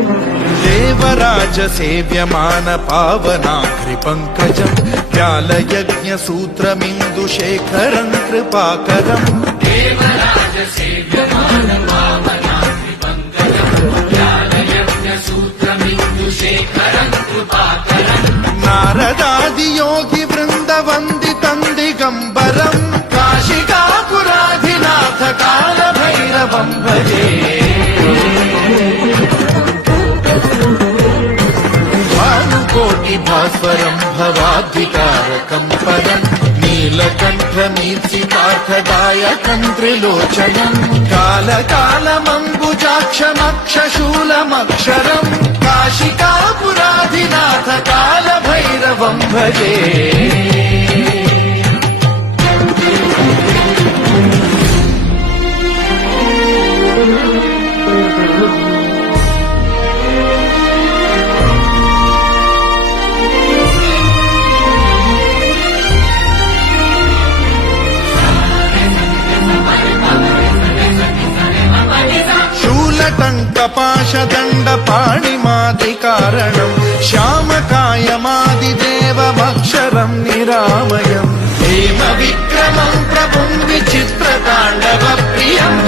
देवराज सेव्यमान पावनाघ्रिपङ्कजम् व्यालयज्ञसूत्रमिन्दुशेखरम् कृपाकरम् देवराज सेव्यमान पावनाघ्रिपङ्कजम् व्यालयज्ञसूत्रमिन्दुशेखरम् कृपाकरम् नारदादियोगि वृन्दवन्दितम् दिगम्बरम् काशिकापुराधिनाथ कालभैरवम् भजे भास्वरम् भवाद्वितारकम् पदम् नीलकण्ठमीर्तिपार्थदायकम् त्रिलोचनम् कालकालमम्बुजाक्षमक्षशूलमक्षरम् काशिकापुराधिनाथ कालभैरवम् भजे टङ्कपाशदण्डपाणिमादिकारणम् श्यामकायमादिदेवमक्षरम् निरामयम् हेमविक्रमम् प्रभुम् विचित्रताण्डवप्रियम्